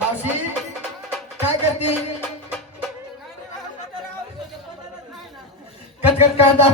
मावशी काय करते कटकट कांदा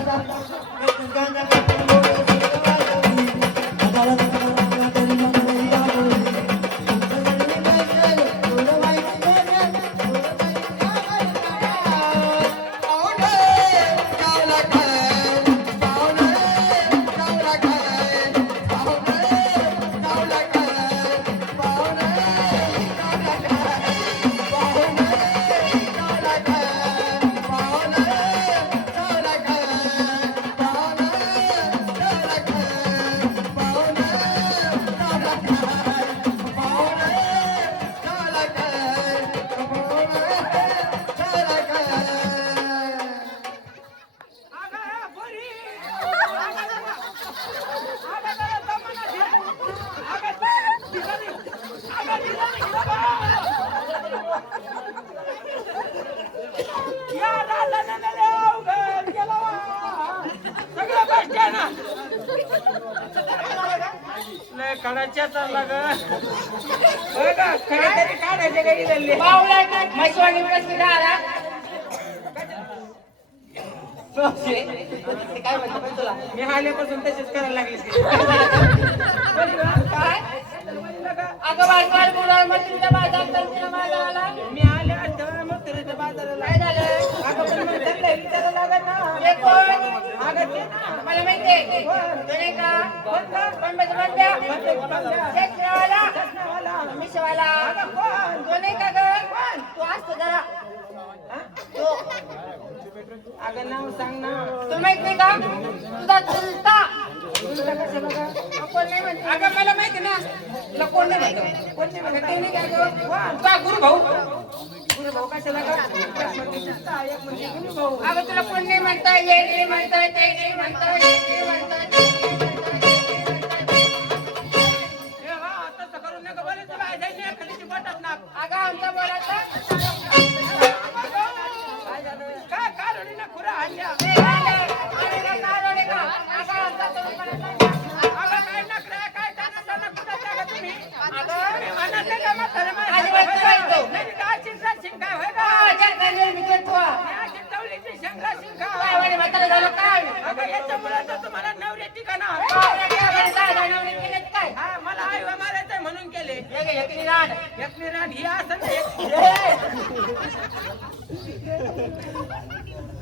कडाच्या चालला ग खडे काढायचे काही झाले मैसवाडी आला काय म्हणतो तुला मी आल्यापासून तसेच करायला लागले काय अगं बाजूला बोलावं मग तुझ्या बाजारात मी आले मग तरी बाजाराला काय झालं अगं पण मग त्यांना विचारायला लागत ना ते कोण अगं ते ना मला माहितीये तो नाही का कोण चष्मेवाला मिशवाला तो नाही का ग तो असतो जरा तो अगं नाव सांग ना तुला माहित नाही का तुझा चुलता कोण नाही म्हणते अगं मला माहिती ना तुला कोण नाही माहिती कोण नाही अगं म्हणत? ते नाही का ग तुझा गुरुभाऊ कशाला का एक म्हणजे गुरुभाऊ अगं तुला कोण नाही म्हणता ये नाही म्हणता ते नाही म्हणता हे नाही म्हणता ते नाही म्हणता. तसं करू नका बरं तुला आजायची खालीची बटत ना अगं आमचा बोलायचा काय झालं काय काढली ना खुरा आणल्या अगं काय नकरा काय टाका कुठं जागा तुम्ही तुम्ही म्हणत नाही का म्हातारे नाही का चिंता शिंका होय का चिंतवलीची शंका शिंका अगं याच्यामुळे तर तुम्हाला नवरे ठिकाणा हा मला आई मारायचंय म्हणून केले एकनी रान ही असं नाही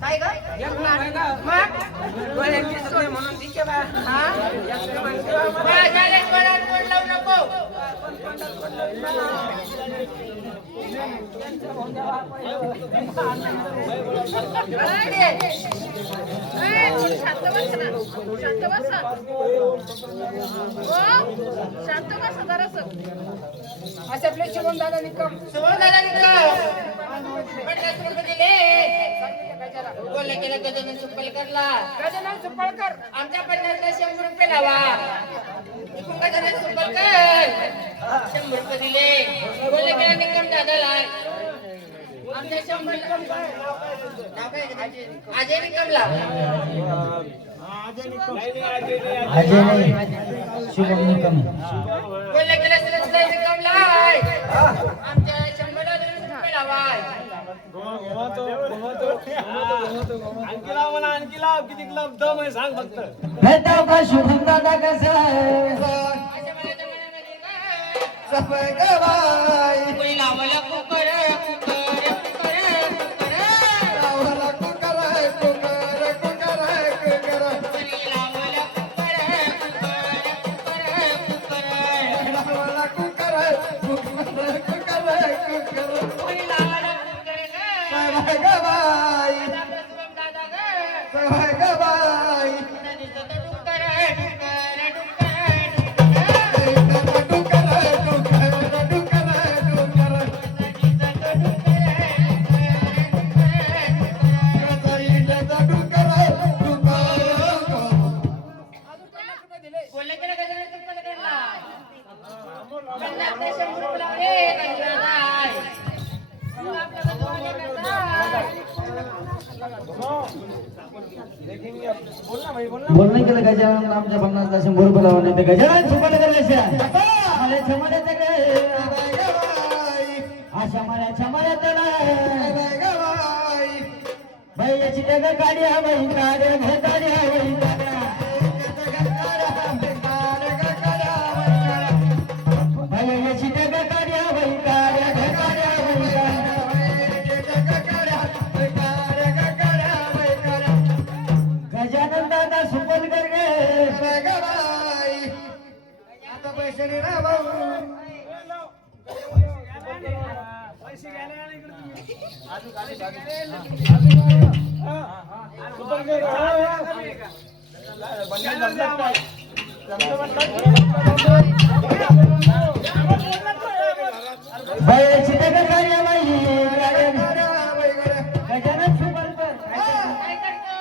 काय ग एक रान आहे का मग डोळ्यांची सोय म्हणून दिके बा हा एक म्हणते बा मला माझ्या कोणाला कोण लावू नको असे आपले शिवम दादा निकम बोलले केलं गजानन सुपलकरला गजानन सुपळकर आमच्या 50 रुपये लावा गजानन सुपलकर 100 रुपये दिले बोलले केलं निकम दादाला आमच्या 100 निकम नाव काय अजय निकमला अजय नाही शुभम निकम बोलले केलं निकमला आमच्या 100 रुपये लावा आणखी लाव म्हणा आणखी लाव किती लाव दम आहे सांग फक्त भेटाव का शुभम दादा कसा सफाई गवाई कोणी लावला कुकर लावला कुकर कुकर कुकर कुकर लावला लावला कुकर कुकर कुकर कुकर कोणी लावला सफाई गवाई सफाई गवाई बोल नाही केलं गजानन आमच्या 50 100 रुपये लावून गजानन सुपारी करायचे माळ्याच्या मळ्यात गे अशा माळ्याच्या मळ्यात बैयाची डग काढ्या बाई काढ्या भेटाड्या बाई बैयाची डग काढ्या बाई काढ्या भेटाड्या गजानन दादा सुपल कर गे आता पैसे नाही ना भाऊ बैयाची डग काढ्या बाई गजानन सुपल कर काय करतो?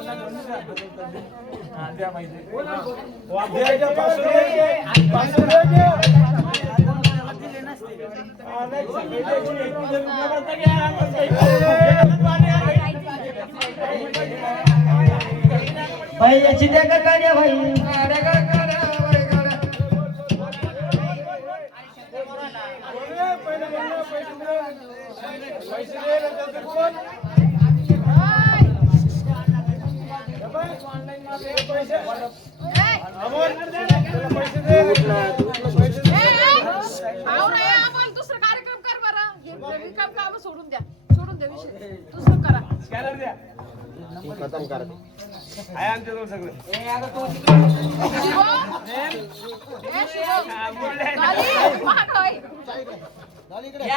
गजानन वाघ आहे बैयाची डग काढ्या बाई दुसरा कार्यक्रम कर बरं हे रिकाम काम सोडून द्या विषय दुसरं करा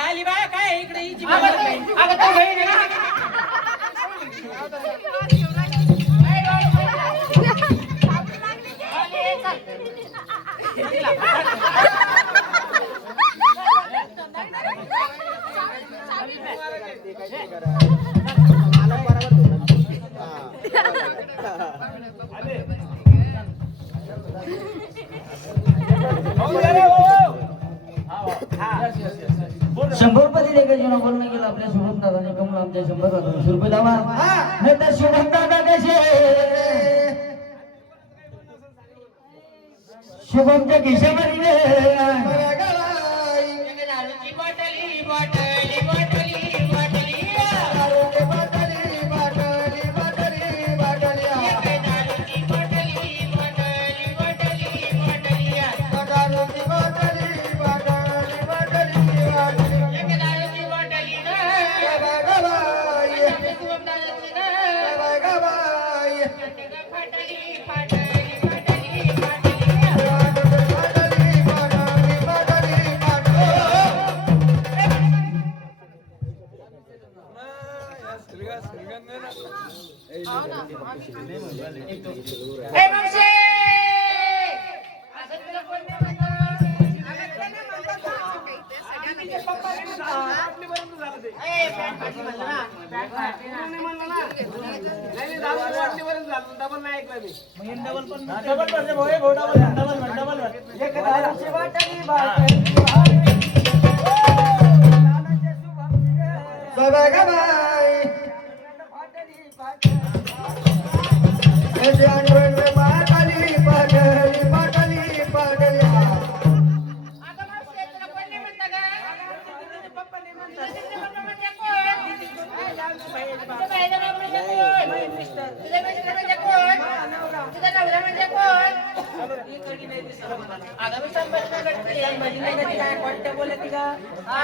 आली बाय काय इकडे हिची अगं तो बहीण आहे ना? शंभर रुपये दिले का जेव्हा बोलणं गेलं आपल्या शुभम दादाने कमल आमच्या 100 रुपये लावा नाही तर शुभम दादा कसे शुभमच्या खिशामध्ये दारूची बाटली बाटली बाटली बाटली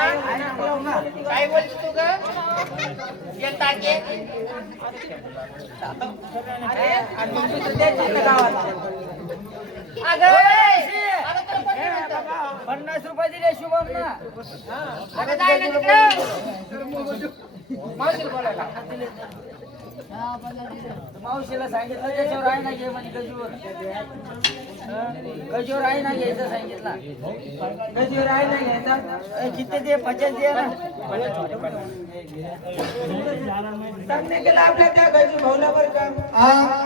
काय बोलतो तू ग येता के अगं 50 रुपये दिले शुभम ना अगं जाय ना तिकडं मावशीला बोलायला मावशीला सांगितलं त्याच्यावर आहे ना घे म्हणजे गजूवर गजूवर आहे ना घ्यायचं सांगितलं गजूवर आहे ना घ्यायचा किती दे 50 दे ना सांगणे केलं आपल्या त्या गजू भाऊला बरं का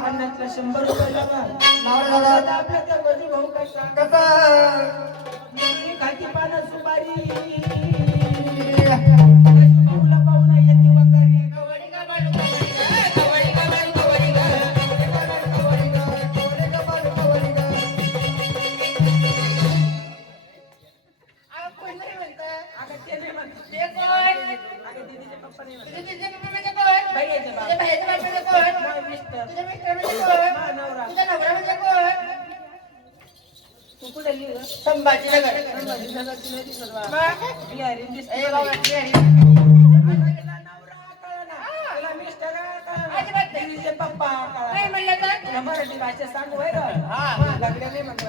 अन्नातलं 100 रुपये लावा आपल्या त्या गजू भाऊ काय सांगता खाती पानं सुपारी गजू भाऊला पाहू नाही येते वगैरे कवडी का बाळू कवडी मिस्टर तुझ्या मिस्टर म्हणजे कोण? हा, नवरा. तुझा नवरा म्हणजे कोण? तू कुठे लिहिलं संभाजीनगर. संभाजीनगरची नाही दिसत बा. मग? बिहारी दिसते. ए बाबा, ते आहे. तुला नवरा कळना. तुला मिस्टर कळना. अजिबात नाही. तिचे पप्पा कळना. नाही म्हणलं तर? तुला मराठी भाषा सांगू होय ग? हा. लागले नाही म्हणतो.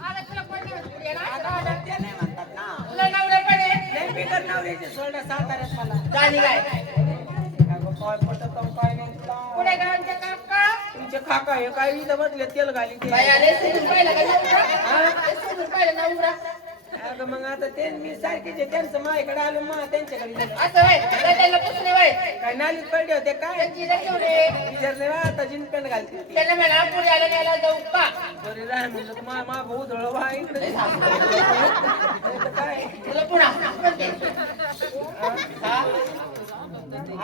आता तुला कोण नाही म्हणत पुढे ना? आता ते नाही म्हणतात ना. तुला नवरा पण आहे? लय बिगर नवऱ्याची सोडलं साताऱ्यात मला. झाली काय? अगं काय पटत काय नाही तुला. पुढे गावांचे काका? तुमचे काका हे काय इथं बसले तेल घाली ते. बाई आले, सोडून पाहिलं का नवरा? हा? सोडून पाहिलं नवरा? अगं मग आता ते मी सारखीचे त्यांचं माझ्याकडे आलो मग त्यांच्याकडे गेलो. असं व्हय? तर त्याला पुसले व्हय? काय नालीत पडले होते काय त्यांची इज्जत घेऊन ये. विचारले बा आता जीन पॅन्ट घालते त्याला म्हणा पुढे आलं न्यायला जाऊ का? बरी राह म्हणलं माग उधळ बा इकडे काय तुला पुन्हा म्हणते. हा?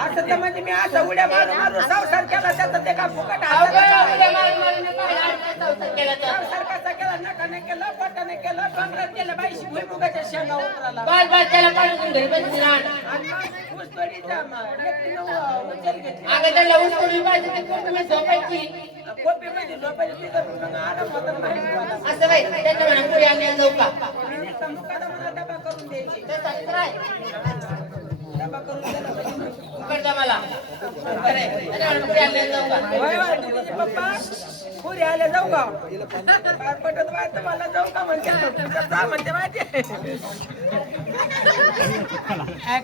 असं तर म्हणजे मी असं उड्या मारून मारून संसार केला त्याचा ते का फुकट अहो हातात गं, का? उद्या मारून मारून मी पाहिलं आणि काय संसार केला तर? संसार कसा केला नकाने केलं पटाने केलं डोंगरात केलं बाईशी भुईमुगाच्या शेंगा उतराला बाल बाल त्याला पाठवून घरी बसून राहण. आणि मग ऊसतोडीचा मग एकटीनं उचल घेतली अगं त्याला ऊस तोडली पाहिजे ते कोण तुम्ही झोपायची. कोपी मध्ये झोपायची तिथं मग आराम होता ना माहिती मला. असं बाई त्याच्या म्हणा पुढे आणायला जाऊ का? आणि मुकादा मला डबा करून द्यायची ते चालत राह. डबा करून दिला पाहिजे. उकडता मला. बरं आहे. त्याच्या म्हणा पुढे आणायला जाऊ का? होय होय, तुझे पप्पा पुरी आले जाऊ का फार पटत माहिती मला जाऊ का म्हणते जा म्हणते माहिती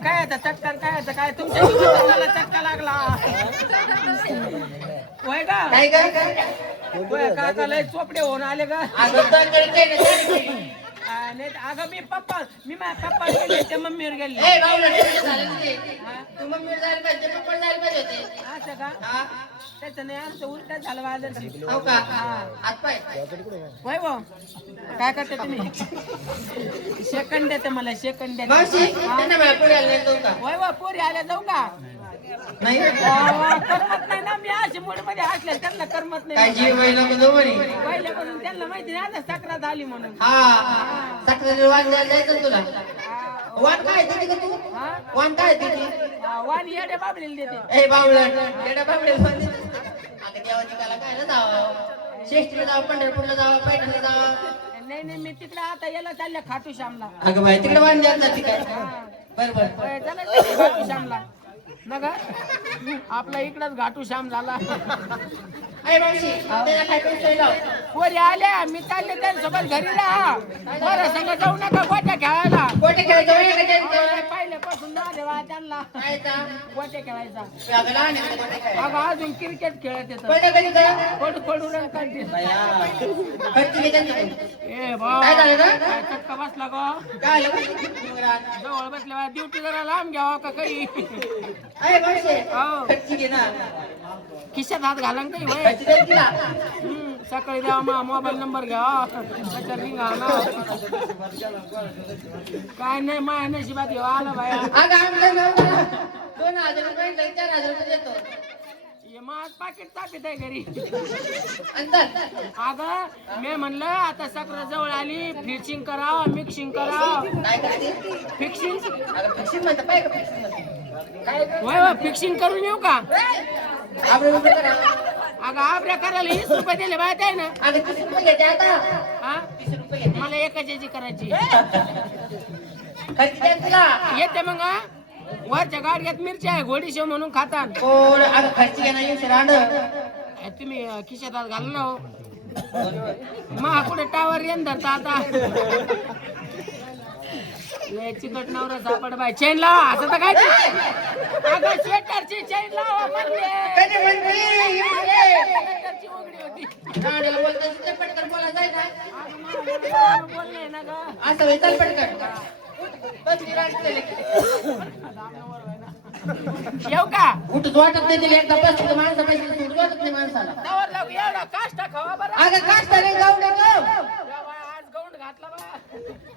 काय आता चटका काय आता काय तुमच्या जीवाला मला चटका लागला होय का काय काय? होय काका लय चोपडे होऊन आले का अगं तर कडे नाही. नाही अगं मी माझ्या पप्पा गेले ते मम्मीवर गेले ए बावला झालं ते. तू मग मी जायला पाहिजे तू पण जायला पाहिजे होते. असं का हा? त्याचं नाही आमचं उलट झालं वाजत हो का? हात पाय. होय भाऊ काय करते तुम्ही सेकंड देते मला सेकंड देते मावशी त्यांना मला पुढे आणायला जाऊ का? होय बा पोरी आल्या जाऊ का नाही करमत नाही ना मी अशी मूड मध्ये असले त्यांना करमत काय नाही जीव वय नको जाऊ म्हणे. पहिल्यापासून त्यांना माहिती नाही आता साखरात आली म्हणून हा सक्रातीला वाण द्यायला जायचं तुला. वाण काय देते का तू? वाण काय देते? वाणी येड्या बाबलेली देते ए बावळट येडा बावळट वाण देते. आता देवाची काला काय ना जावं. शेष्टीला जावं, पंढरपूरला जावं, पैठणला जावं. नाही मी तिकडे आता याला चालल्या खाटू श्यामला अगं बाई तिकडे वाण द्यायला जाते काय? बरोबर. होय, चला घाटू श्यामला ना ग आपला इकडच घाटू श्याम झाला अरे मावशी त्याला काय पैसे लाव. पोरी आल्या मी चालले त्यांच्यासोबत घरी राहा बरं संग जाऊ नका गोट्या खेळायला कोठे खेळायचं वय का त्यांचं? पहिल्यापासून ना देवा त्यांना काय चा? गोट्या खेळायचा अगं लहान आहे का कोठे खेळायचं? अगं अजून क्रिकेट खेळत येत कोठे कधी जा? पडू पडू रन काढते खर्च घे त्यांच्याकडून. ए भाऊ काय झालं ग? काय चटका बसला ग काय आलं बा? जवळ बसल्या ड्युटी जरा लांब घ्यावा का काही अरे मावशी हो खर्च घे ना. खिशात हात घाला ना काही वय खर्च द्या तिला. सकाळी द्यावा मा मोबाईल नंबर घ्या त्याच्यावर रिंग आणा काय नाही माया नशिबात घेवा आलं बाया अगं आमचं नवरा 2,000 रुपये नाही, 4,000 रुपये देतो. हे माझ पाकिट टाकीत आहे घरी अंतर. अगं मी म्हणलं आता सकाळ जवळ आली फिक्सिंग करावं मिक्सिंग करावं काय करते? फिक्सिंग अगं फिक्सिंग म्हणतं पाय का फिक्सिंग म्हणते? काय गं? होय होय फिक्सिंग करून येऊ का आपलं रुपये करा. अगं आबऱ्या करायला 20 रुपये दिले बाय आहे ना अगं 30 रुपये घेते आता. हा 30 रुपये घेते. मला एकाची करायची खर्च द्या तिला. येते मग हा? वरच्या गाडग्यात मिरच्या आहे घोडीशेव म्हणून खातात कोण? अगं खर्च घे ना येऊन रांड. तुम्ही खिशात हात घाल ना हो मग कुठे टावर येऊन धरता आता लय चिकट नवरा सापड बाय चेन लावा असं तर काय अगं स्वेटरची चेन लावा म्हणले कधी म्हणते? येऊन ये. स्वेटरची उघडी होती रांडाला बोलतं तिथे पटकन बोला जाय ना. अगं बोलले ना ग असं होय, चल पटकन. बस ती रांड केली. येऊ का उठूच वाटत नाही तिला एकदा बस तिथं माणसं पैसे उठूच वाटत नाही माणसाला. टावर लागू एवढा काष्टा खावा बरं अगं काष्टाने जाऊ नको. जेव्हा आज गाऊंड घातला बा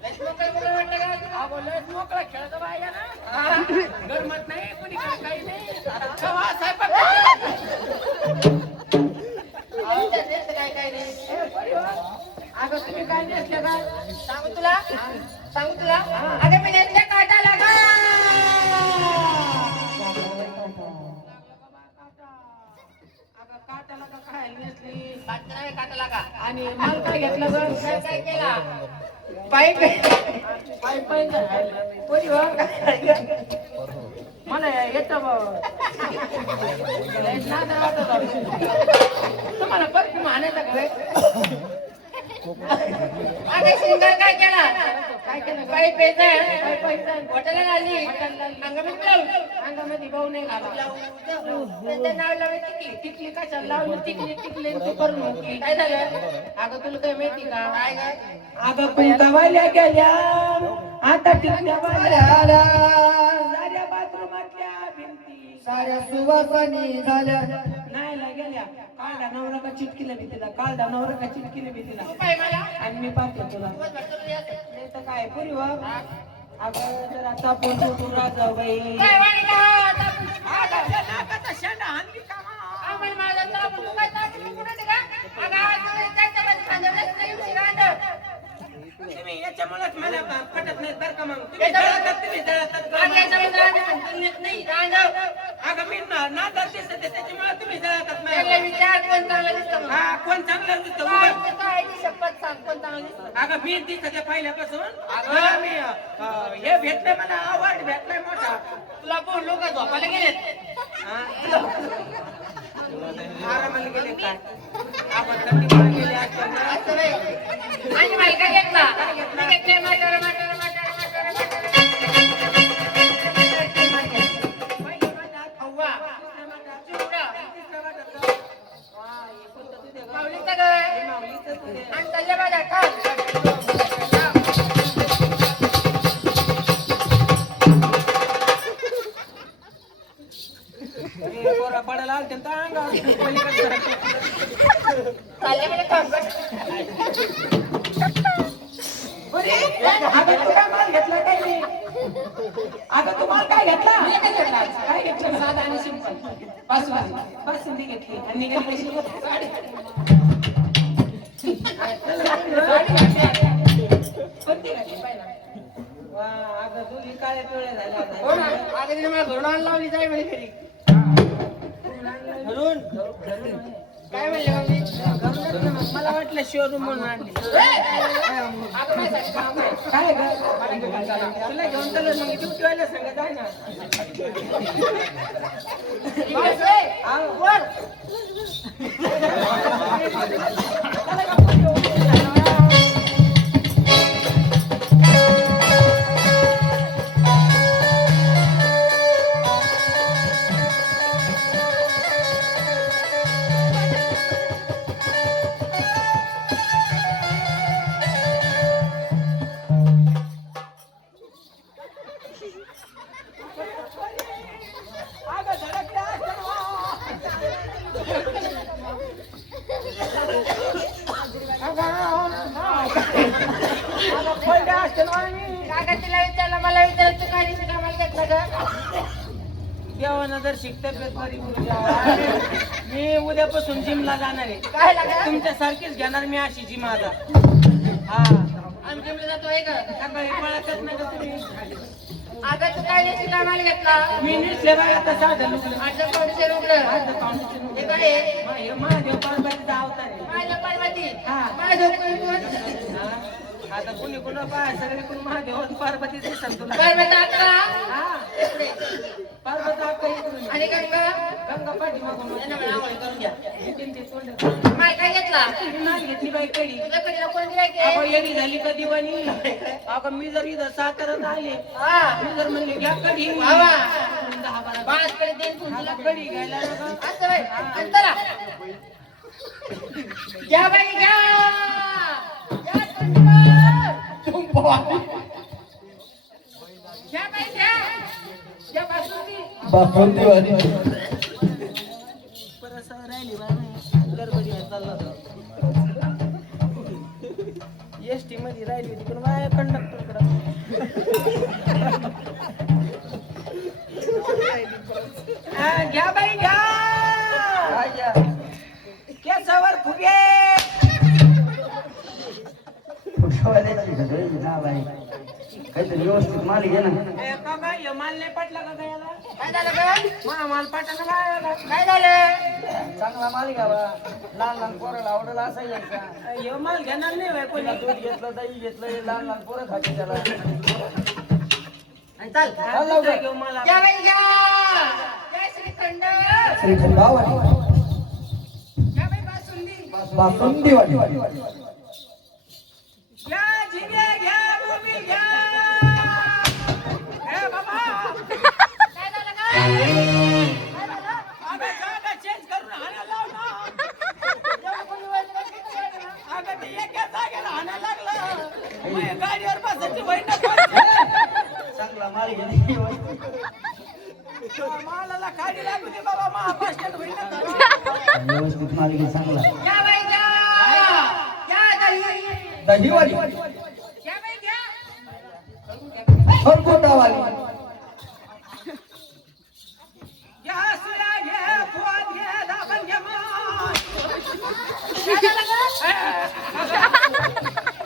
लयच मोकळं वाटलं का? अगो लय मोकळा खेळतो बा या ना गरमत नाही कुणी काही नाही केव्हा स्वयंपाक काय काय नाही. अगं तुम्ही काय नेसले का सांगू तुला अगं मी नेसल्या काटा लागा. आणि माल काय घेतला ग काय काय केला पाईप पाईप कोणी हो? मला येतं तुम्हाला परफ्यूम आणायचा काय अगं शिंगार काय केला काय केलं काही पेजा काय पैसा हॉटेलला आली अंगामध्ये ब्लाऊज अंगामध्ये भाऊ नाही घाला त्यांचं नाव लावायचं की टिकली कशाला लावली टिकली तू करून मोकली काय झालं अगं तुला काय माहिती का काय काय अगं कुंकावाल्या गेल्या आता टिकल्या बाल्या आल्या साऱ्या बाथरूमातल्या भिंती साऱ्या सुवासानी झाल्या नाही गेल्या काळडा नवरा का चिटकीला भीतीला काळडा नवरा का चिटकीला भीतीला काय मला आणि मी पाहते तुला नाही तर काय पुरी वा अगं जर आता पोटू तुला जाऊ बाई काय वाणी का अगं त्या नाकाचा शेंडा आणली का मा? आम्हाला माझा ताप तू काय ताप तू कुठे का अगं आज त्याच्या मध्ये खांद्यालाच नाही उशिरा तुम्ही याच्यामुळेच मला पटत नाही बरं का मग तुम्ही जळतात तुम्ही जळतात नाही रांडव अगं मी नादात दिसते त्याच्यामुळे तुम्ही जळतात त्याला नाही विचार कोण चांगला दिसतं हा कोण चांगलं दिसतं काय उभं? काय ती शपथ सांग कोण चांगला दिसतं अगं मी दिसते पहिल्यापासून मला मी हे भेटलंय मला अवॉर्ड भेटलाय मोठा तुला कोण लोक झोपायला गेलेत हा? आरामाला गेले काय आपण थंडीमुळे गेले असल्यामुळे असं नाही आणि माहिती काय घेतला मी घेतले मटर मटर मटर मटर हवा चिवडा माऊलीचं काय आणि त्याच्या बाजा का पोरा पडायला आलते तर अंगावर पलीकडे चालले मला काम अगं तुला माल घेतला काय नाही अगं तू माल काय घेतला काय घेतलं साधा आणि सिंपल पासून घेतली आणि निघाली कशी साडी कोणती घातली पाहिला वा अगं तुझी काळे पिवळे झाले आता. हो ना आता तिने मला धरून लावली जाय म्हणे घरी धरून काय म्हणले मम्मी मला वाटलं शोरूम म्हणून आणली आता माझ्यासाठी काम आहे काय ग तुला घेऊन चालत मग ड्युटीवाल्या सांगा जाय ना बस रे. वर. काका तिला विचारलं मला विचारलं तू काय दिवशी कामाला घेतलं ग देवानं जर शिकता बरी मी उद्यापासून जिमला जाणार आहे काय लागा तुमच्यासारखीच घेणार मी अशी जिम आता हा आम्ही जिमला जातोय ग सकाळी पळतच नाही का तुम्ही आता तू काय दिवशी कामाला घेतला मी नीटले बाय आता साधं लुगडं. आठशे पावशे रुपये हे काय आहे? महादेव पार्वतीचा अवतार आहे माझ्या पार्वती हा. माझ्या कोण हा. आता कुणी कुणा पाय सगळे कोण महादेव पार्वती दिसन तुला पार्वती आता हा इकडे. पार्वती आता इकडून. आणि गंगा गंगा पाठीमागून यांना मला आंघोळ करून घ्या येतील ते तोंड. माय काय घेतला मी नाही घेतली बाई कधी तुझ्या कडीला कोण दिला अगं की येडी झाली कधी बनी अगं मी जर इथं साताऱ्यात आले हा मी जर म्हणले घ्या कधी बाबा. 10-12 बाळाकडे देईन तू तुला कधी घ्यायला नका. असं बाई अंतरा घ्या बाई घ्या घ्या तुमचं. घ्या बाई घ्या घ्या बासुंदी बासुंदीवाली परत राहिली बाई गडबडी चालला एसटी मध्ये राहिली होती पण बाय कंडक्टर घ्या बाई घ्या केसावर फुगे फुगवाल्याची सगळी नाव आहे काहीतरी व्यवस्थित माल घे ना. ए, का काय हे माल नाही पटला का काय याला? काय झालं गं? मा माल पटाना काय याला? काय झालं? चांगला माल घ्यावा. लहान लहान पोराला आवडेल असा घ्यायचा. हे माल घेणार नाही बाई कोणी. दूध घेतलं, दही घेतलं, हे लहान लहान पोरं खाते त्याला. आणि चाल. चाल लवकर. घेऊ मला. या बाई या. जय श्रीखंड. श्रीखंड गावाली. या बाई बासुंदी. बासुंदी वाली. घ्या झिंगे घ्या भूमी घ्या. ए बाबा काय झालं गं? काय झालं? अगं जागा चेंज करून हाणायला लाव ना. जेव्हा कोणी वळलं की किती वेळ ना? अगं ते एका जागेला हाणायला लागलं. मग गाडीवर बसायची वय नको. चांगला माल घे. मालाला खाली लागू दे बाबा. मा बस स्टँड होईल ना. व्यवस्थित माल घे चांगला. या बाई या. या दही. दहीवाली. या बाई घ्या. खरकोटावाली. घ्या सुया घ्या फुवाद घ्या दाबण घ्या माल. काय झालं गं?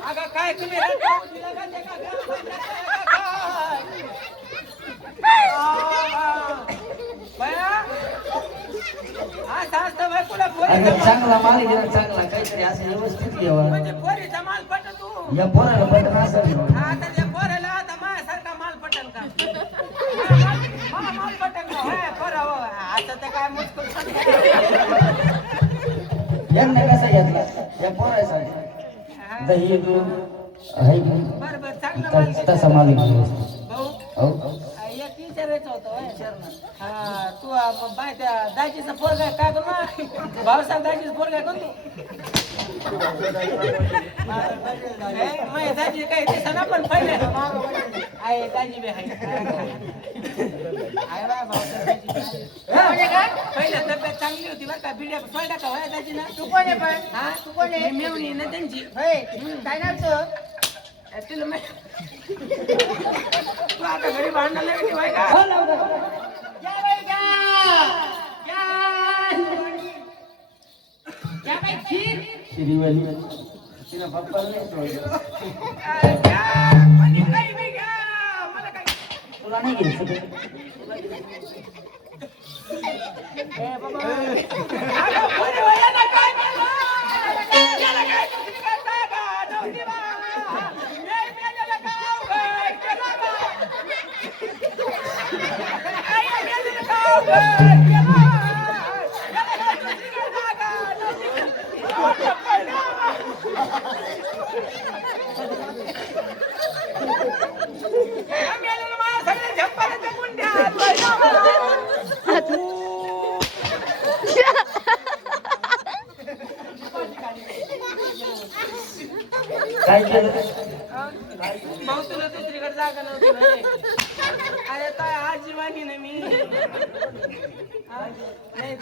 अगं काय तुम्ही रस्त्यावर दिलं का ते का अरे चांगला माल घे ना चांगला. काहीतरी असं व्यवस्थित घ्यावा. म्हणजे पोरीचा माल पट तू. या पोराला पटकन असं घ्यावा. आता त्या पोराला आता माझ्यासारखा माल पटन का? माल पटन का? होय पोरा हो. आता ते काय मुश्किल यांना कसा घेतला या पोरासाठी. दही दूध आहे की नाही? बर बर चांगला माल घे. तसा माल घे. भाऊ हो. एक विचारायचं होतं होय. हा तू बाय त्या दाजीचा पोरगा आहे काय करू भाऊसाहेब दाजीचा पोरगा आहे कोण तू? माझ्या दाजी काही दिसना पण पहिले आहे दाजी बी आहे बा भाऊसाहेब दाजी. म्हणजे काय? पहिल्या तब्येत चांगली होती बरं का. बिड्या सोडा का वया दाजी ना. तू कोण आहे पण? हा तू कोण आहे? मेवणी ना त्यांची. होय. काय नाव तुझं? तुला तू आता घरी भांडायला गेली बाय का? या बाई या. या. या बाई खीर. श्रीवाली. तिला पप्पाला नाही सोडलं. घ्या, आणि काही बी घ्या. मला काही तुला नाही घ्यायचं का? अगं, पोरी वयाला काय केलं? याला काय दुसरी काय जागा नव्हती बा. हे मेलेलं गाव घर केलं बा. हे मेलेलं गाव घर केलं. याला काय दुसरी काय जागा नव्हती. मोठं पडलं. हे मेलेलं माझ्या सगळ्या झंपाराच्या गुंड्यात पडलं. काय केलं? भाऊ तुला दुसरीकडे जागा नव्हती ना रे. अरे काय आजीवानी ना मी. नाही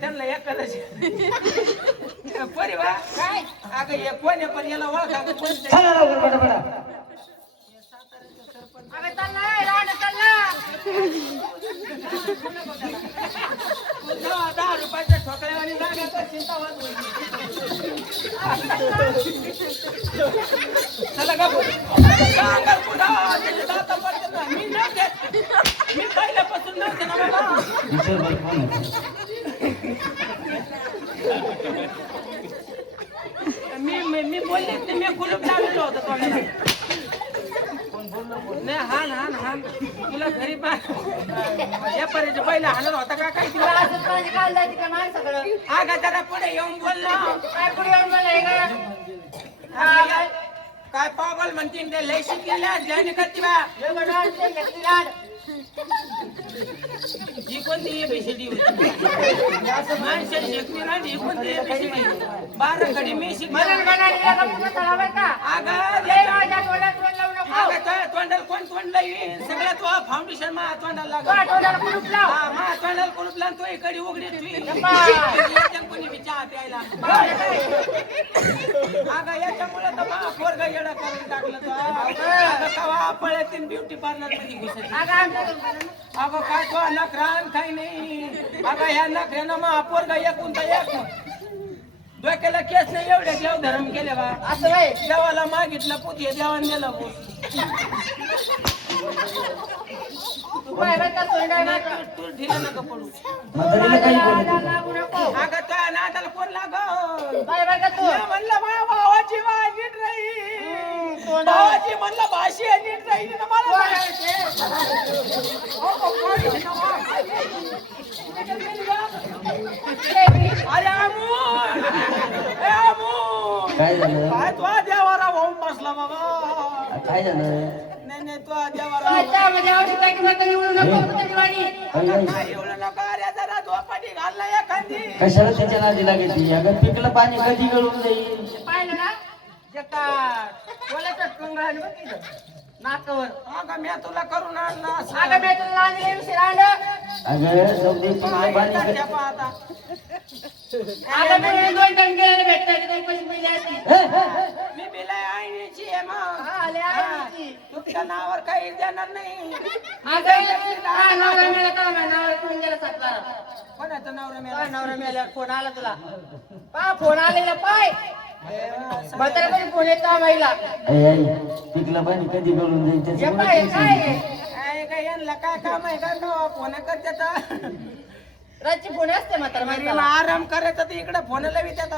त्यांना एखादशी परिवार काय अगं हे कोण आहे पण याला ओळखा चला लवकर पटापटा. अगं चाललाय. राहणं चालला. 10 रुपयाच्या ठोकळ्यावानी जागा तर चिंता वाद होईल. चला का सांगा कुठं त्याची दाता पडते ना. मी नव्हते. मी पहिल्यापासून नव्हते ना बाबा. विचार बरं कोण आहे? मी बोलले ते मी कुलूप लावलेलं होतं तोंडाला. नाही हान तुला घरी या पर्यंत पहिला हाणत होता का काय तुला असं कोणाची काल जायची का माणसाकडं? आगा जरा पुढे येऊन बोल ना. काय पुढे येऊन बोलाय का? काय पागल म्हणतील ते लय शिकलेल्या जॉईन करते बा. एवढं रान ते घेतली रान. ही कोणती एबीसीडी होती माणसं शिकली ना. ही कोणती एबीसीडी 12 घडी मी शिकलो. म्हणून म्हणालीला का पुन्हा चढावाय का? आगा लय माझ्या तोंडात तोंड लावू नको. तोंडाला कोण तोंडला येईन सगळ्यात फाउंडेशन मा तोंडाला तो लागल. तोंडाला कुलूप लाव. हा मा तोंडाला कुलूप लावून तो इकडे उघडी कोणी बी चहा प्यायला. अगं याच्यामुळे तर मा पोरगा येडा करून टाकलं तो. अगं कवा पळ्यातील ब्युटी पार्लर मध्ये घुसत. अगं आमच्या घरी अगं काय तो नखरान काही नाही. अगं ह्या नखऱ्यानं मा पोरगा एकूण तर एक डोक्याला केस नाही एवढे देव धर्म केले बा. असं नाही देवाला मागितलं पुती देवाने दिलं भाऊ. तू काय करता सोयडा ना तू ढिला नका पडू. म्हातारीला काही बोलत लागू नको अगं त्या नादाला कोण लागल? काय बघा तू मी म्हणलं माझ्या भावाची वाय नीट राहील. भावाची म्हणलं भाषी आहे नीट राहील ना मला अरे अमूल ए अमूल काय झालं काय तो देवारा भाऊन बसला बाबा. काय झालं नाही तो देवारा अच्छा म्हणजे औषध टाकी मध्ये निवडू नको तुझी वाणी काय एवढं नका रे जरा झोपाटी घालला एखादी. कशाला त्याच्या नादी लागेल अगं पिकलं पाणी कधी गळून जाईल पाहिलं ना जे काय बोलायचं टोंगळाने बघ इथं. नाकावर अगं मी तुला करून आणला असं. अगं मी तुला आणले विषय आणलं अगं जाऊ दे पिकलं पाणी काय त्या पाहता. अगं मी 2 टाइम गेले भेटतात 2 पैसे मिळले असतील मी बिलाय आईची आहे मग. हा, आले आईची. तुमच्या नावावर काही देणार नाही. अगं हा नवरा मेला का नवरा कोण गेला 7-12 कोणाचं नवरा काय मेला? नवरा मेला फोन आला तुला पा फोन आलेला पाय म्हाताऱ्याकडे फोन येतो आम्हाला आई पिकलं पाणी कधी गळून जाईल हे त्याचं पाय कोणाला काय टेन्शन आहे? काय काय यांना काय काम आहे काय का फोन करतात. रातची फोन असते म्हातारा घरी माहिती मग आराम करायचं तर इकडे फोन लावितात.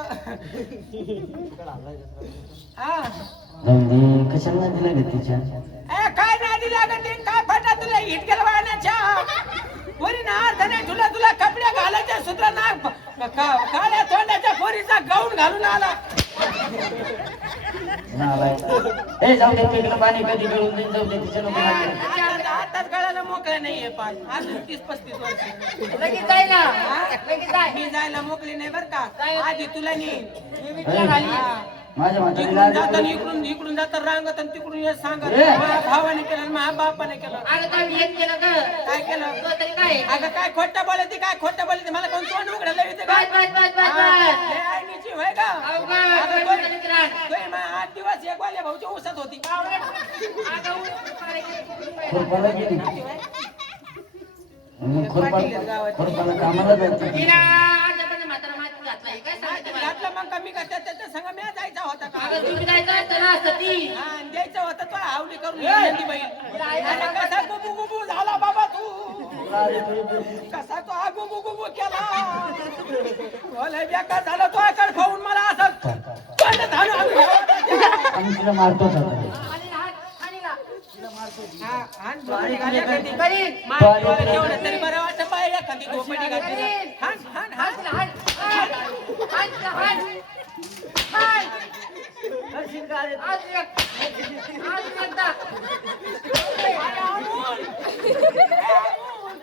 हा जाऊ दे कशाला नादी लागेल तिच्या ए, काय नादी लागत नाही, काय फाटा तुला हिट केलं वाहण्याच्या पोरी ना अर्थ नाही तुला तुला कपडे घालायचे सुद्धा ना काळ्या तोंडाच्या पोरीचा गाऊन घालून आला. ए जाऊ दे पिकलं पाणी कधी गळून जाईल जाऊ दे तिच्या नको नादी लागेल. हातात गळायला मोकळे नाहीये पाय अजून 30-35 वर्ष. लगेच जाय ना लगेच जाय मी जायला मोकळी नाही बर का. आधी तुला नेईन. मी तुला खाली माझ्या म्हातारीला इकडून जाताना आधी इकडून जाता रांगत आणि तिकडून हे सांगत ए! माझ्या भावाने केलं आणि माझ्या बापाने केलं. अगं काय हेच केलं का काय केलं? तो तरी काय अगं काय खोटं बोलते काय खोटं बोलते मला कोण तोंड उघडायला येते का? बस बस बस बस बस हे आईनीची होय का? अवघड, अगं अवघड तोय- मित्रांनो. तोय मा 8 दिवस एक वाल्या भाऊची उसत होती. खुरपाला गेली मग खुरपाला कामाला जायचं म्हातारा माती घातलाय काय सांगायचं मला? घातलं मग कमी का त्याच्या संग मी जायचा होता का? अगं तुम्ही जायचं असतं ना सती हा, आणि द्यायचं होतं तो आवडी करून नंदी बैल. आणि कसा गुबू गुबू झाला बाबा तू कसा तो हा गुबू गुबू केला बोले बेकार झाला तो आकड खाऊन मला असं तोंड घालून आम्ही तिला मारतोच आता आणि हात आणि ला. हा, हाण झोपडी घाल एखादी. करीन. मा, तुला तेवढं तरी बरं वाटतं बाई एखादी झोपडी घातली तर. हाण, हाण, हाण. हात ला, हात. हात. हात ला, हात. हात. हात एक. हात एकदा. अरे अमोल! ए, अमोल!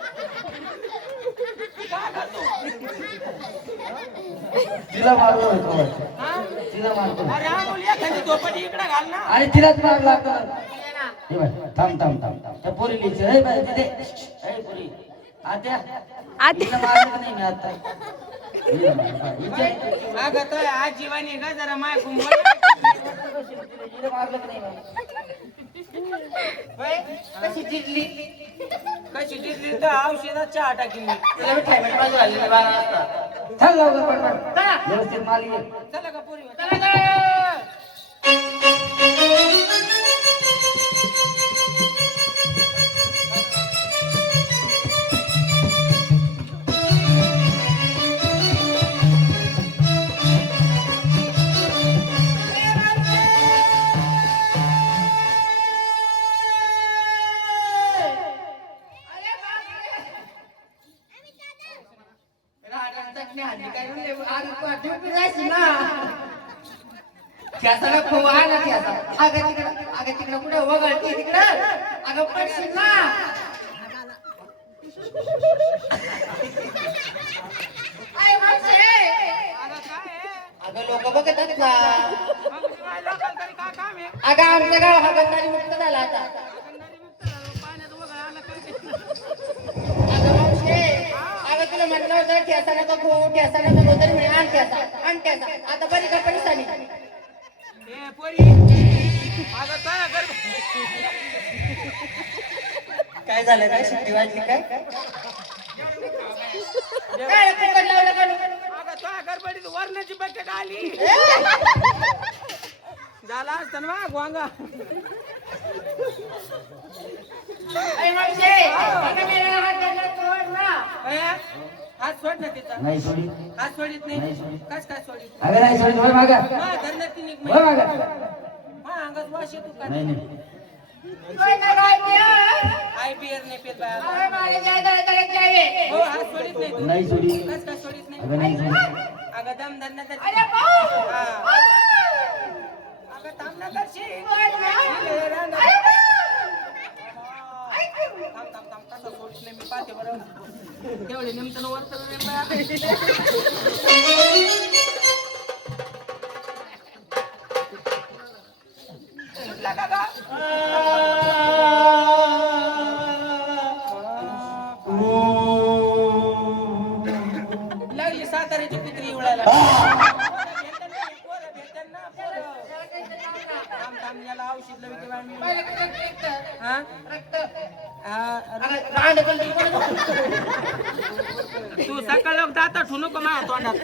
काय करतो? तिला मारतो वाटतं. हा? तिला मारतो अरे अमोल एखादी झोपडी इकडे घाल ना. आणि तिलाच मार लागतो ये ना. हे बाय थांब थांब थांब थांब त्या पोरी लिहिचं हे बाय तिथे हे पोरी आत्या तिला मारलं नाही मी आता हिला मार, बाय. हिच्या- अगं तो आज जीवानी ग जरा माय कुंभल हिला मारलं का नाही बाय? होय? कशी जिंकली? कशी जिंकली तर औषधात चहा टाकीन मी. तुला मी थायमेट बाजू घालली 12 वाजता. चल लवकर पटपट चला. व्यवस्थित माल घे चला का पोरी चला गं. त्याला खूप आहे ना त्याचा अगं तिकडं कुठे वगळते तिकडं अगं पडशील ना काय माणसे? अगं काय आहे? अगं लोक बघतात ना मग काय लोकांना तरी काय काम आहे? अगं आमचं गाव हा गंधारी मुक्त झाला आता गंधारी मुक्त झालं, पाण्यात वगैरे आलं काही अगं मावशे अगं तुला म्हटलं होतं ठेसा नका खाऊ ठेसा नका खाऊ तरी म्हणे आण ठेसा आता बरी का परिस्थिती ए पोरी अगं काय कर काय झालं काय शिट्टी वाजली काय काय फुकट लावलं का अगं तुझ्या गडबडीत वरणाची बकेट आली झाला असतं ना वांगा अरे मावशे, आता मेला हात धरला तोड ना. हात सोड ना तिचा नाही सोडी हात सोडित नाही नाही सोडित. कस काय सोडित अगं नाही सोडी होय मागा धरलं ती निघ होय मागा अंगात वाश येतो का नाही नाही तोड ना काय पिया. आय बियर नाही पेत बाया अरे मागे जाय दळदळत जावे. हो हात सोडित नाही तू नाही सोडी कस काय सोडित नाही अगं नाही सोडी अगं दम धरण्यात अरे भाऊ. अगं थांब ना करशी तोड ना. अरे थांब थांब थांब कसं सोडित नाही मी पाहते बरं तेवढे निमताना वरतं सुटला का गा लागली साताऱ्याची कुत्री उडायला याला औषध लावते बा मी हा तू सकाळ लोक जाता ठू नको माझ्या तोंडात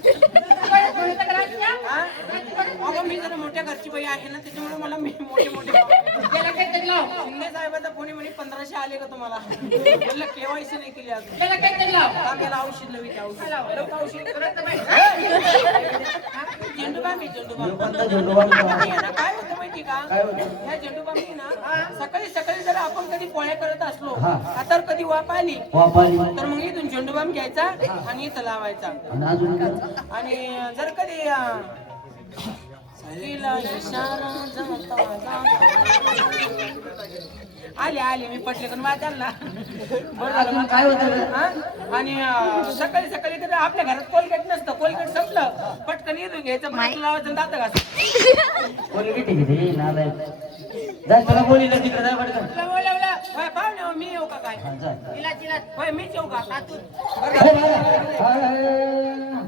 अगं मी जरा मोठ्या घरची बाई आहे ना त्याच्यामुळे मला मी मोठे मोठे शिंदे साहेबाचा कोणी म्हणे 1500 आले का तुम्हाला म्हणलं केवायसी नाही केली अजून याला औषध लावी झेंडूबाम कोणता झेंडूबाम? काय होतं माहिती का काय होतं? या झेंडूबामनी ना सकाळी सकाळी जर आपण कधी पोळ्या करत असलो हा. तर कधी वाप आली वापाली तर मग इथून झेंडूबाम घ्यायचा आणि इथं लावायचा आणि अजून काय? आणि जर कधी सगळीला इशारा जाता आले आले मी पटले पण वाचायला बरं झालं अजून काय होतं रे? हा? आणि सकाळी सकाळी कधी आपल्या घरात कोलगेट नसतं कोलगेट संपलं पटकन इथून घ्यायचं परत लावायचं दात घास कोणी किती किती नालायक जा तुला बोलीला तिकडे जा पटकन लावला पाहुणे हो, मी येऊ का काय हा, जा. होय मीच येऊ का का तू अरे बाबा. अरे.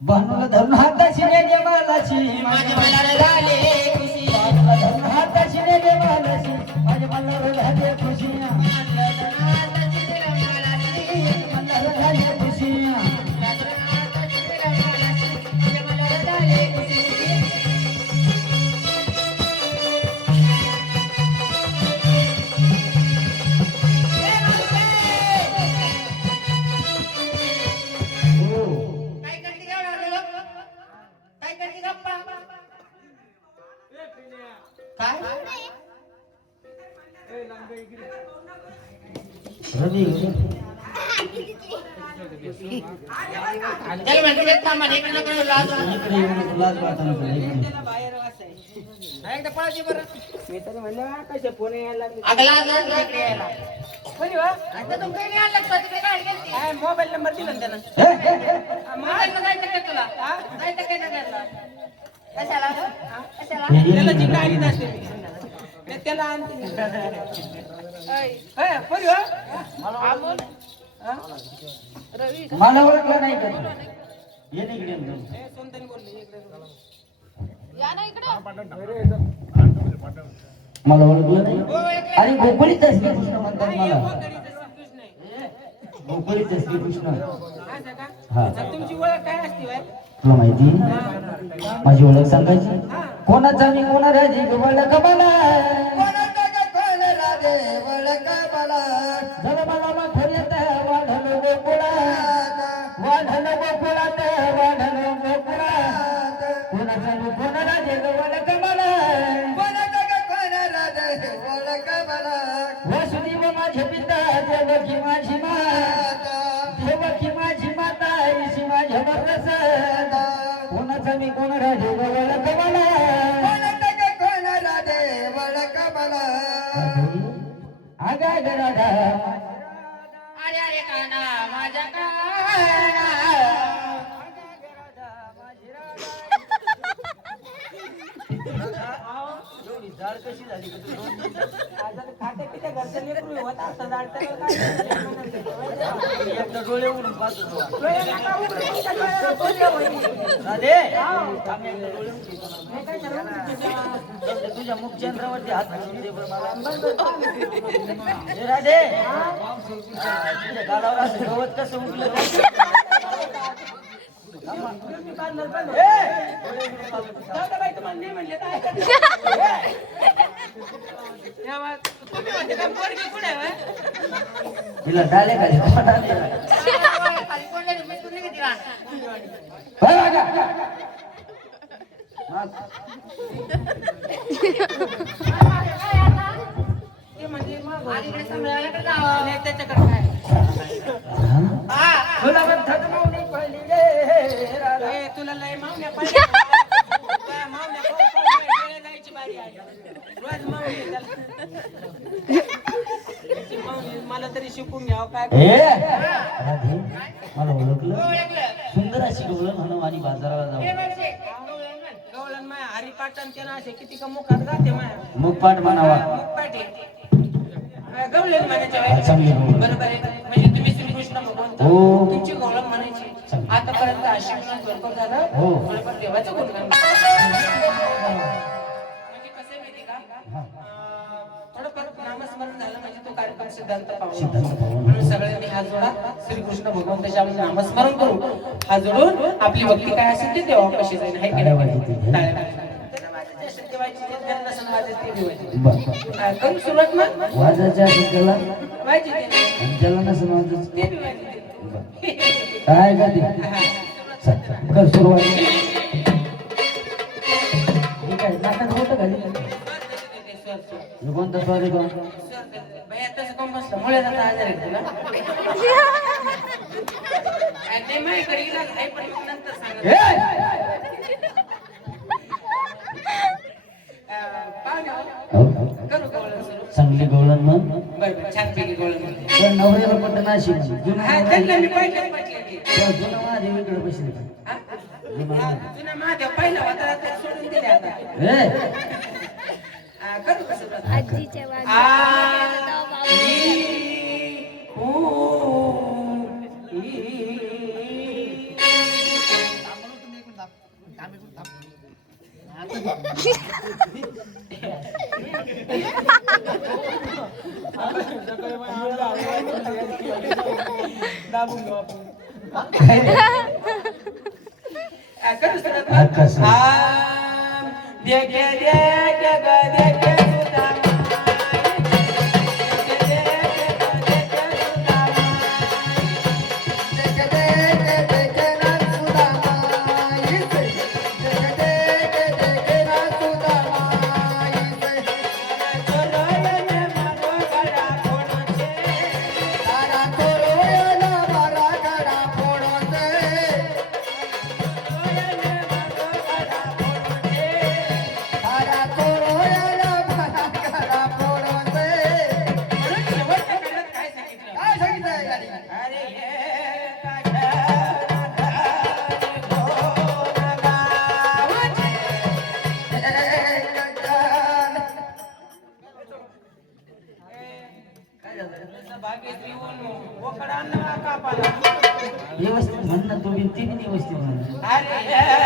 बाणूला धरून हाताशी नेले मालाशी माझे मल्हार झाले खुशी बाणूला धरून हाताशी नेले मालाशी माझे मल्हार झाले खुशी मल्हार झाले खुशी हो काय करते का लागलो? काय करते गप्पा? काय? रवी त्याला म्हणते ते थांबा, इकडे नको येऊ, लाज वाटते. इकडे येऊ नको, लाज वाटत नको इकडे. त्याला बाहेर वाचाय एकदा पळायची बरं मी तरी म्हणलं कसे फोन यायला लागले अगं लाज वाटते इकडे यायला. कोणी वा आता तुम काही नाही आणलं का? तिकडे काय गेलती? काय मोबाईल नंबर दिला ना त्यानं मोबाईलला जायचं का तुला? जायचं काय नगरला? कशाला? कशाला? त्याला जी गाडी नसते मी त्याला आणते कोणी वा हा? रवी मला ओळखलं नाही कधी ये ना इकडे एकदम. हे सोनतानी बोलले इकडे बोला. या ना इकडं मला ओळखलं नाही आणि गोकुळीत श्रीकृष्ण म्हणतात नाही, मला हे गोकडीचं श्रीकृष्ण आहे. गोकुळीत श्रीकृष्ण असं का? हा. तर तुमची ओळख काय असते बाय तुला माहिती माझी ओळख सांगायची कोणाचा मी कोणा राजी ओळख मला जगमाला माथेत वाढल गोकुळात वाढल गोकुळात वाढल गोकुळात कोणाचा मी कोणा राजी ओळख मला वसुदेव माझे पिता देवकी माझी माता देवकी माझी माता ऐशी माझ्या बरस कोणाचा मी कोण राजे ओळख मला आगा राधा अरे अरे काना माझ्या काना कशी झाली का तुझी? आता खाते पिते घरचं लेकरू होता असं जाडतं काय एकदा डोळे उघडून पाहतो तुला. डोळे नका उघडू, तुमच्या डोळ्याला बोलले होई. राधे हाव. थांब एकदा डोळे उघडू. हे काय झालं तुझ्या? तुझ्या मुखचंद्रावरती हात घालून दे बरं मला. हे राधे तुझ्या गालावर असं गवत कसं उगलं? तुम्ही बांधणार पण ए! जाऊ दे बाई, तुम्हाला नाही म्हणले तर ऐका. तेव्हा तुम्ही म्हणते का पोरगी कुठे आहे, होय? तिला डाले खाली कोणा दिला? खाली कोणला मी कोणी किती राहणार? बरं राजा. हा. ते म्हणजे मग आलीकडे सांभाळायला जावं. नाही, त्याच्याकडे काय हा. तुला पण थकमावणी पडली रे राधा. ए, तुला लय मावण्या पाहिजे काय मावण्या पाहू पाहू वेळ जायची बारी आहे रोज मावणी त्याला त्याची मावणी मला तरी शिकून घ्यावं काय ए राधे मला ओळखलं सुंदर अशी गवळण म्हणून आणि बाजाराला जाऊ गवळण माया हरिपाटन त्यांना असे किती का मुखात गाते माया मुखपाट म्हणावा मुखपाटी गवळण म्हणायच्या चांगली गवळण. बरोबर आहे म्हणजे तुम्ही श्रीकृष्ण भगवंत हो. तुमची गवळण म्हणायची आतापर्यंत आशीर्वाद भरपूर झालं हो. बरोबर देवाचं गुणगान म्हणजे कसं आहे माहिती का थोडंफार नामस्मरण झालं म्हणजे तो कार्यक्रम सिद्धांत पावला सिद्धांत पावला. म्हणून सगळ्यांनी हात जोडा श्रीकृष्ण भगवंताच्या आम्ही नामस्मरण करू हात जोडून आपली भक्ती काय असेल ते देवापाशी जाईल हाय की टाळ्या नाही? वाजवतील. टाळ्या वाजवतील. त्यांना माझ्या ज्या देवाची जे ज्ञान नसेल वाजत ते देवाची. बरं. करू सुरुवात मग वाजायच्या आधी त्याला व्हायची ते आणि त्याला नसेल वाजायचं. ते बी व्हायची ते. काय का ते चल, कर सुरुवात हे काय नाटक होतं का हे? हे कोणतं सॉरी का भैया तसं कम बसलं मुळे जाता आजार आहे तुला ते माझ्याकडे इलाज आहे पण मग नंतर सांगत हो. करू गवळण सुरू चांगली गवळण म्हण बरं छानपैकी गवळण म्हणते. पण नवऱ्याला पटत नाशिक हा त्यांना मी पाहिलं म्हटलं की जुनं महादेव इकडे बसले हा? हा, जुना महादेव पहिला होता आता सोडून दिले आता करू कसं आजीच्या आ ई ऊ ई दाबून घेऊ आपण करू हा, कसं? देखे देखे ग देखे सुधा व्यवस्थित म्हण ना तुम्ही ती बी व्यवस्थित म्हण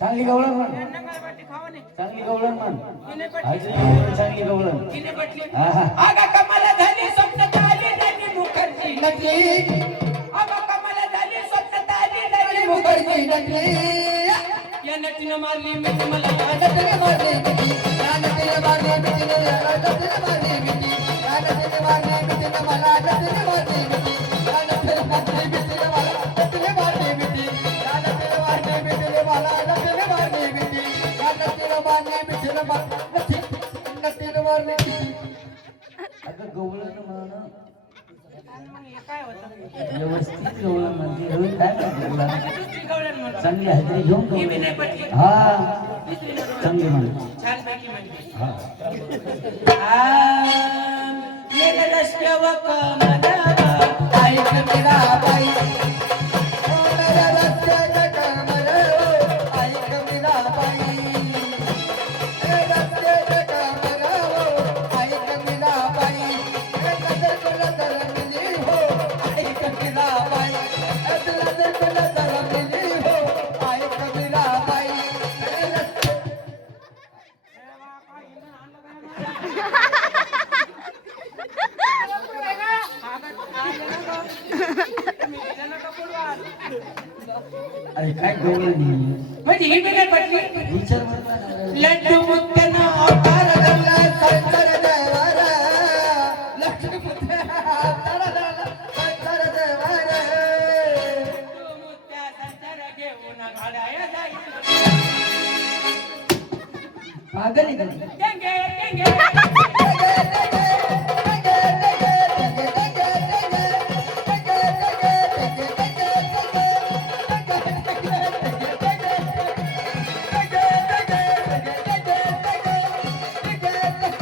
चांगली गवळण म्हण चांगली गवळण म्हण चांगली गवळण हा हा आगा कमाला झाली स्वप्नात आली नली मुखर्जी आगा कमाला झाली स्वप्नात आली नली मुखर्जी या नटीनं मारली मी तुम्हाला अगं गवळण म्हणून आणि मग हे काय होतं व्यवस्थित गवळण म्हणते रोहित काय म्हणते तुला दुसरी गवळण म्हणतो चांगली हातरी घेऊन ही बी गवळण. नाही पटली हा दुसरी नको. चांगली म्हणते छान पैकी म्हणते हा मेले रस्त्यावर कमलावा ऐक मीराबाई मेले रस्त्यावर कमलावा ऐक मीराबाई रस्त्यावर कमलावा ऐक मीराबाई नजर तुला जर मिली हो ऐक मीराबाई नजर तुला जर मिली हो ऐक मीराबाई अरे काय गवळण म्हणजे ही बी नाही पटली विचार म्हटला ना. लड्डू मुत्यानं अवतार धरला शंकर देवार लड्डू मुत्यानं अवतार धरला शंकर देवार तू मुत्या संसार घेऊन घाडाया जाईल पागल आहे का ती? टेंगे टेंगे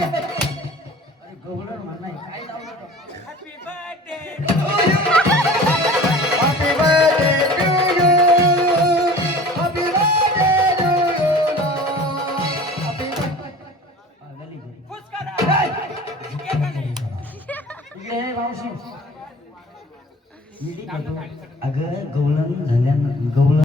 अरे गवळण म्हणणं आहे. काय लावलं बा? Happy birthday Happy birthday to you. Happy birthday to you. Happy birthday. पागल आहे का ती? खुश करा हे का नाही इकडे ये मावशी. मी ठीक आहे. अगं गवळण झाल्यानं गवळण